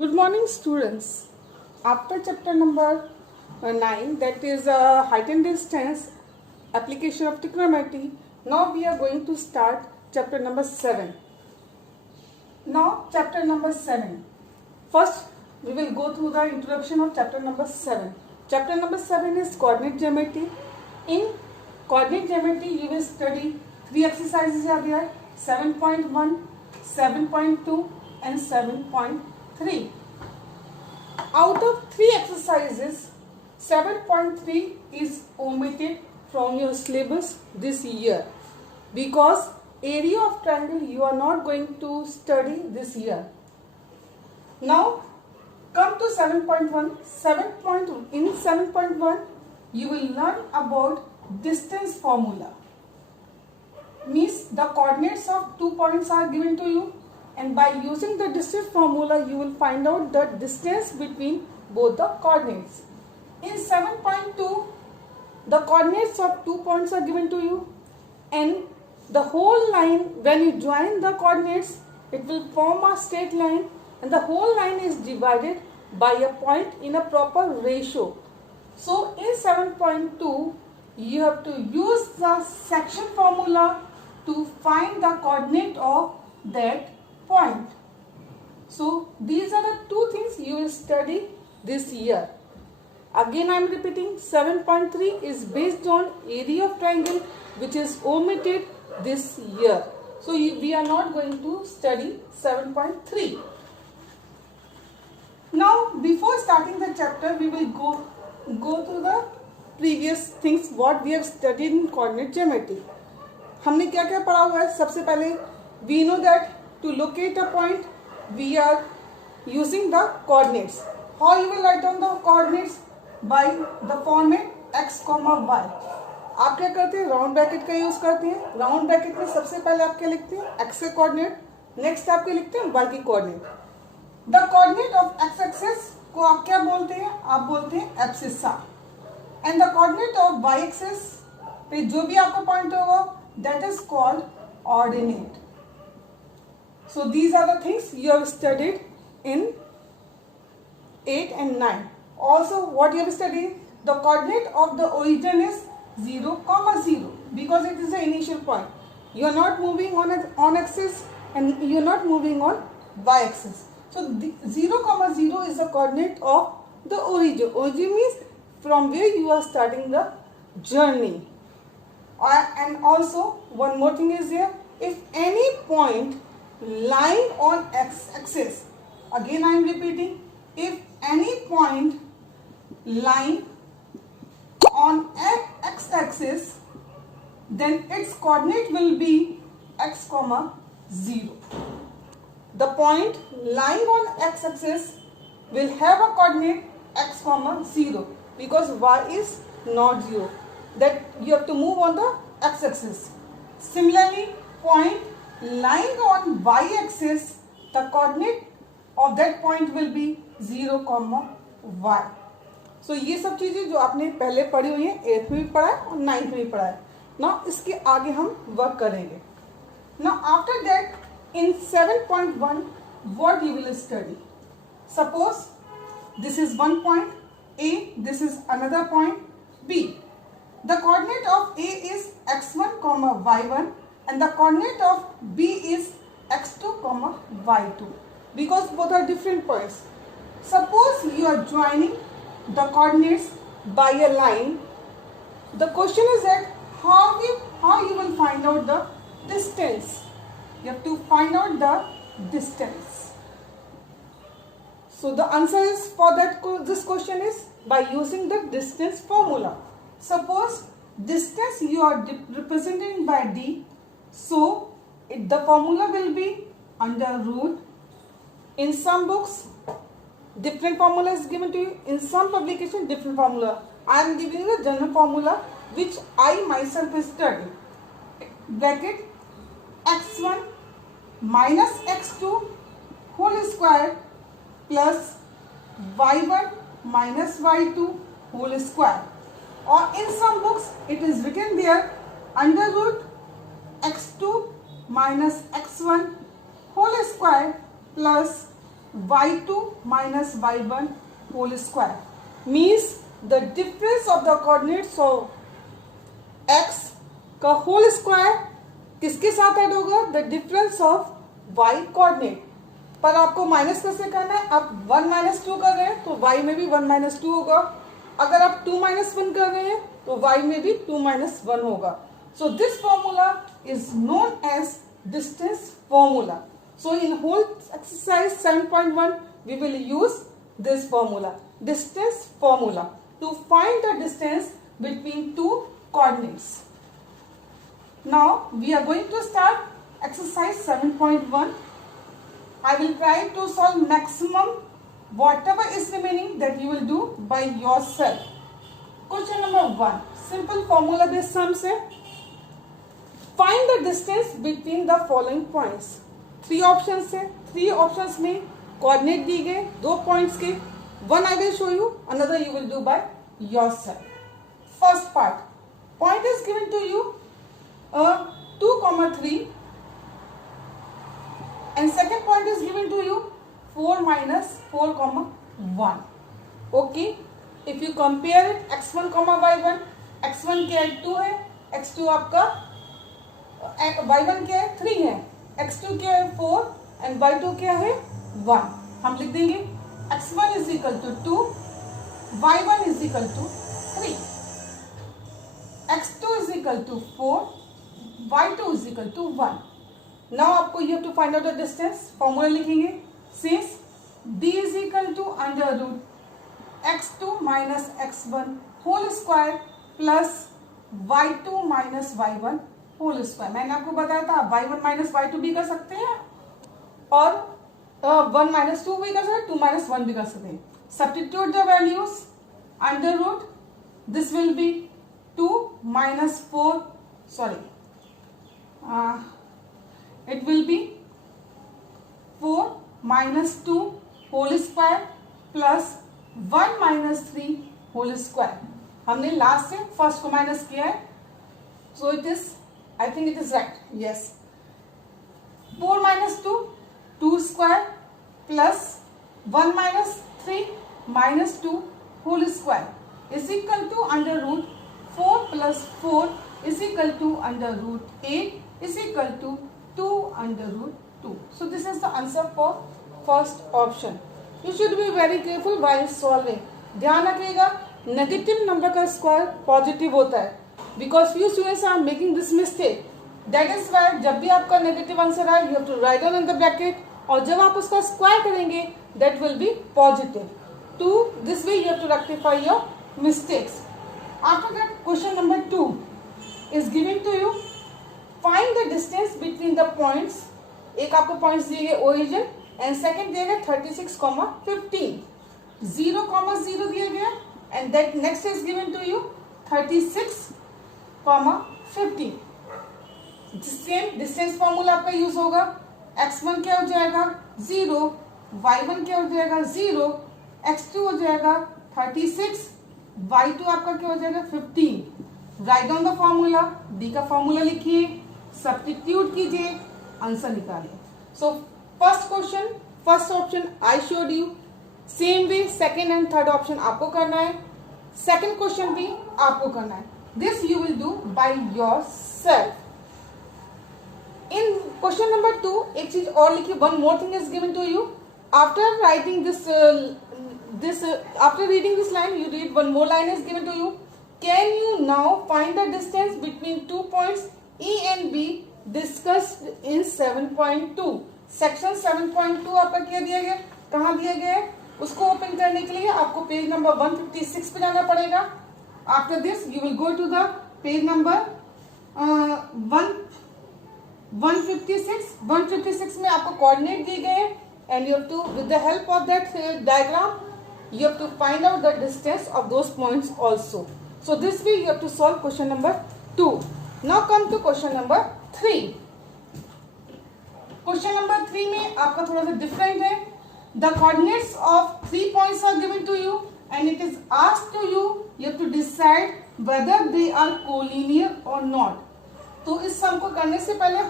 Good morning, students. After chapter number 9, that is height and distance, application of trigonometry, now we are going to start chapter number 7. Now, chapter number 7. First, we will go through the introduction of chapter number 7. Chapter number 7 is coordinate geometry. In coordinate geometry, you will study 3 exercises are there: 7.1, 7.2 and 7.3. Out of 3 exercises, 7.3 is omitted from your syllabus this year because area of triangle you are not going to study this year. Now come to 7.1. In 7.1 you will learn about distance formula. Means the coordinates of 2 points are given to you, and by using the distance formula you will find out the distance between both the coordinates. In 7.2 the coordinates of 2 points are given to you, and the whole line, when you join the coordinates, it will form a straight line, and the whole line is divided by a point in a proper ratio. So in 7.2 you have to use the section formula to find the coordinate of that point. So these are the 2 things you will study this year. Again I am repeating, 7.3 is based on area of triangle which is omitted this year. So we are not going to study 7.3. Now before starting the chapter we will go through the previous things what we have studied in coordinate geometry. हमने क्या क्या पढ़ा हुआ है? सबसे पहले we know that to locate a point we are using the coordinates. How you will write down the coordinates? By the format x, y. आप क्या करते हैं? राउंड ब्रैकेट का यूज करते हैं. राउंड ब्रैकेट में सबसे पहले आप क्या लिखते हैं? x के कोऑर्डिनेट. नेक्स्ट आप क्या लिखते हैं? y की coordinate. The coordinate of x axis को आप क्या बोलते हैं? आप बोलते हैं abscissa. And the coordinate of y axis पे जो भी आपका पॉइंट होगा that is called ordinate. So these are the things you have studied in 8 and 9. Also what you have studied, the coordinate of the origin is 0, 0 because it is the initial point. You are not moving on axis and you are not moving on y axis. So 0, 0 is the coordinate of the origin. Origin means from where you are starting the journey. And also one more thing is here, if any point lying on x-axis, again I am repeating, if any point lying on x-axis, then its coordinate will be x, 0. The point lying on x-axis will have a coordinate x, 0 because y is not 0. That you have to move on the x-axis. Similarly, point lying on y-axis, the coordinate of that point will be 0, y. So ये सब चीजें जो आपने पहले पढ़ी हुई हैं, 8th में भी पढ़ा है और 9th में भी पढ़ा है. Now इसके आगे हम वर्क करेंगे. Now after that, in 7.1, what you will study? Suppose this is one point A, this is another point B. The coordinate of A is x1, y1. And the coordinate of B is x2, y2 because both are different points. Suppose you are joining the coordinates by a line. The question is that how you will find out the distance. You have to find out the distance. So the answer is for that this question is by using the distance formula. Suppose distance you are representing by d. So the formula will be under root. In some books different formula is given to you. In some publication different formula. I am giving the general formula which I myself studied. Bracket x1 minus x2 whole square plus y1 minus y2 whole square. Or in some books it is written there under root x2 minus x1 whole square plus y2 minus y1 whole square means the difference of the coordinates of x का whole square किसके साथ add होगा? The difference of y coordinate. पर आपको minus कैसे करना है? आप 1 माइनस 2 कर रहे हैं तो y में भी 1 माइनस 2 होगा। अगर आप 2 माइनस 1 कर रहे हैं तो y में भी 2 माइनस 1 होगा। So this formula is known as distance formula. So in whole exercise 7.1 we will use this formula, distance formula, to find the distance between two coordinates. Now we are going to start exercise 7.1. I will try to solve maximum whatever is remaining that you will do by yourself. Question number 1, simple formula based sums है. Find the distance between the following points. 3 options है, 3 options में coordinate दी गए 2 points के. One I will show you, another you will do by yourself. First part, point is given to you 2, 3 and second point is given to you 4 minus 4, 1. Okay, if you compare it x1, y1, x1 क्या है 2 है, x2 आपका y1 क्या है 3 है, x2 क्या है 4 and y2 क्या है 1. हम लिख देंगे x1 is equal to 2, y1 is equal to 3, x2 is equal to 4, y2 is equal to 1. Now आपको you have to find out the distance. Formula लिखेंगे since d is equal to under root x2 minus x1 whole square plus y2 minus y1 whole square. मैंने आपको बताया था y1 minus y2 भी कर सकते हैं और 1 माइनस 2 भी कर सकते हैं, 2 माइनस 1 भी कर सकते हैं. Substitute the values. Under root this will be 2 minus 4, sorry it will be 4 minus 2 whole square plus 1 minus 3 whole square. हमने लास्ट से फर्स्ट को माइनस किया है, so it is, I think it is right, yes. 4 minus 2, 2 square plus 1 minus 3 minus 2 whole square is equal to under root 4 plus 4 is equal to under root 8 is equal to 2 under root 2. So this is the answer for first option. You should be very careful while solving. ध्यान रखिएगा negative number का square positive होता है, because few students are making this mistake. That is why जब भी आपका negative answer आए you have to write down in the bracket, और जब आप उसका स्क्वायर करेंगे that will be positive. To this way you have to rectify your mistakes. After that question number 2 is given to you. Find the distance between the points. एक आपको points दिए गए origin and second दिया गया 36, 15. 0, 0 दिया गया and that next is given to you 36, 15. Same distance formula आपका use होगा. x1 क्या हो जाएगा 0, y1 क्या हो जाएगा 0, x2 हो जाएगा 36, y2 आपका क्या हो जाएगा 15. Write down the formula. D का फॉर्मूला लिखिए, सब्स्टिट्यूट कीजिए, आंसर निकालिए. So first question, first option I showed you. Same way second and third option आपको करना है. सेकेंड क्वेश्चन भी आपको करना है. This you will do by yourself. In question number 2 एक चीज और लिखिए. One more thing is given to you. After writing this after reading this line you read one more line is given to you. Can you now find the distance between 2 points E and B discussed in 7.2. Section 7.2 आपका क्या दिया गया, कहाँ दिया गया है? उसको open करने के लिए आपको पेज नंबर 156 पे जाना पड़ेगा. After this you will go to the page number 156. 156 में आपको कोऑर्डिनेट दिए गए and you have to with the help of that diagram you have to find out the distance of those points also. So this way you have to solve question number 2. Now come to question number 3. Question number 3 में आपका थोड़ा सा different है. The coordinates of 3 points are given to you and it is asked to you, you have to decide whether they are collinear or not. तो इस सम को करने से पहले